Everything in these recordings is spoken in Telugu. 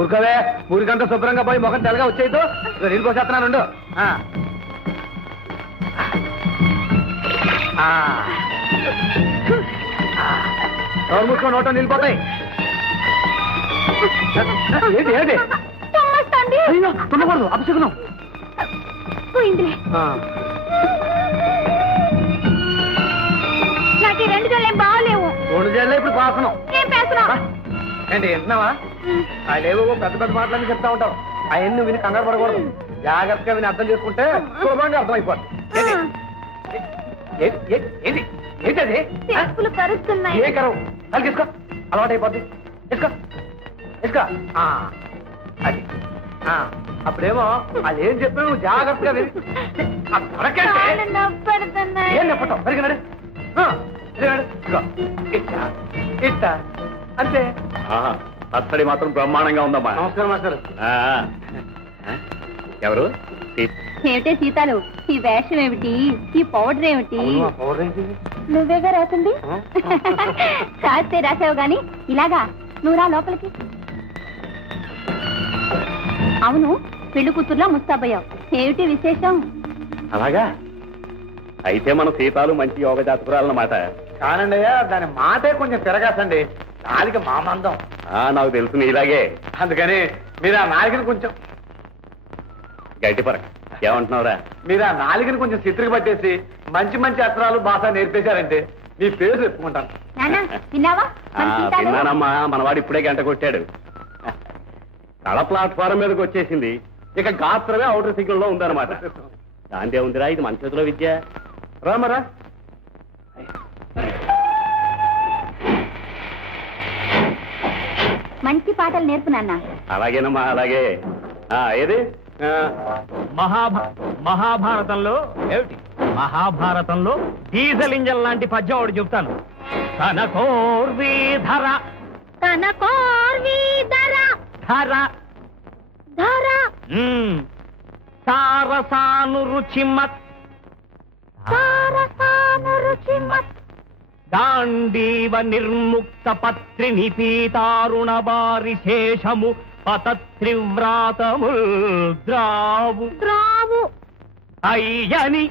ఊరుకవే, ఊరికంతా శుభ్రంగా పోయి ముఖం తెల్లగా వచ్చేయదు. నీళ్ళు పోసేస్తున్నాను. నోరు మూసుకొని నోటో నీళ్ళు పోతాయి. ఏంటి ఏంటి అయ్యో తుమ్మకూడదు, అపశకునం. నాకు 2 జల్లు ఏం బాగలేవు. 2 జల్లే ఇప్పుడు పాసనం. ఏంటి వింటున్నావా? లేవో పెద్ద పెద్ద మాటలన్నీ చెప్తా ఉంటావు. అవన్నీ విని కంగారు పడకూడదు. జాగ్రత్తగా విని అర్థం చేసుకుంటే సులభంగా అర్థమైపోతుంది. ఏంటది? ఏ కరవు అది తీసుకో, అలవాటు అయిపోద్ది. తీసుకో తీసుకో. అది అప్పుడేమో అది ఏం చెప్పావు నువ్వు జాగ్రత్తగా విని. ఏం చెప్పటం పరిగినాడు ఇట్ట అంతే. అత్తడి మాత్రం బ్రహ్మాండంగా ఉందమ్మా. నమస్కారం మాస్టర్. ఎవరు? ఏమిటే సీతాలు, ఈ వేషం ఏమిటి, ఈ పౌడర్ ఏమిటి? నువ్వేగా రాసింది. కాస్తే రాసావు గాని ఇలాగా నువ్వు రా లోపలికి. అవును, పెళ్లి కూతుర్లా ముస్తాబయ్యావు, ఏమిటి విశేషం? అలాగా అయితే మన సీతాలు మంచి యోగ జాతకురాలన్నమాట. కానండి, దాని మాటే కొంచెం తిరగాసండి. నాలిక మామందం. నాకు తెలుసు ఇలాగే. అందుకని మీరు ఆ నాలికని కొంచెం గట్టిపర. ఏమంటున్నావురా? మీరు ఆ నాలికని కొంచెం చిత్రికి పట్టేసి మంచి మంచి అస్త్రాలు భాష నేర్పేశారంటే మీ పేరు చెప్పుకుంటాను. తిన్నానమ్మా, మనవాడు ఇప్పుడే గంట కొట్టాడు. కళ ప్లాట్ఫారం మీదకి వచ్చేసింది. ఇక గాత్రమే ఔటర్ సిగ్నల్ లో ఉందన్నమాట. దాంతే ఉందిరా, ఇది మన చేతిలో విద్య. రామరా. మంచి పాటలు నేర్పు నాన్న. అలాగేనమ్మా, అలాగే. ఏది మహాభారతంలో ఏమిటి? మహాభారతంలో డీజిల్ ఇంజన్ లాంటి పద్యం ఒకటి చెప్తాను. తనకోర్వీధర ధర ధర సారసానురుచిమత్ గాంధీవ నిర్ముక్త పత్రి నిపీతారుణ వారి శేషము పతత్రివ్రాతము ద్రావు ద్రావు అయ్యని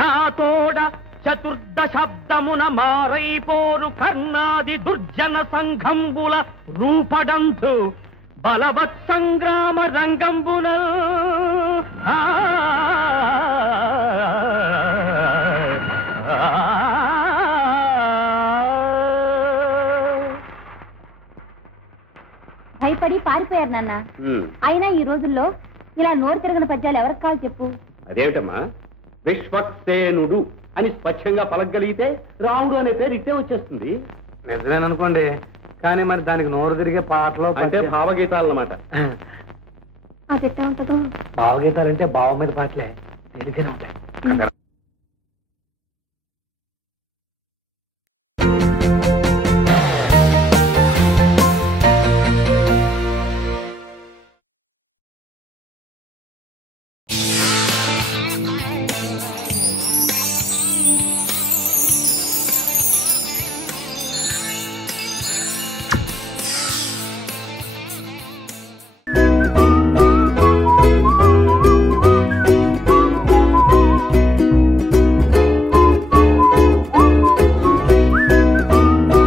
నా తోడ చతుర్దశబ్దమున మారైపోరు కర్ణాది దుర్జన సంఘంబుల రూపడంతు బలవత్ సంగ్రామ రంగంబున భయపడి పారిపోయారు నాన్న. అయినా ఈ రోజుల్లో ఇలా నోరు తిరగని పద్యాలు ఎవరికి కావాలి చెప్పు? అదేమిటమ్మా, విశ్వక్సేనుడు అని స్వచ్ఛంగా పలకగలిగితే రాముడు అనే పేరు ఇట్టే వచ్చేస్తుంది. నిజమేననుకోండి, కానీ మరి దానికి నోరు తిరిగే పాటలు అంటే భావగీతాలు అన్నమాట. అది ఎట్లా ఉంటుందో? భావగీతాలు అంటే భావం మీద పాటలే, తేలికనే ఉంటాయి.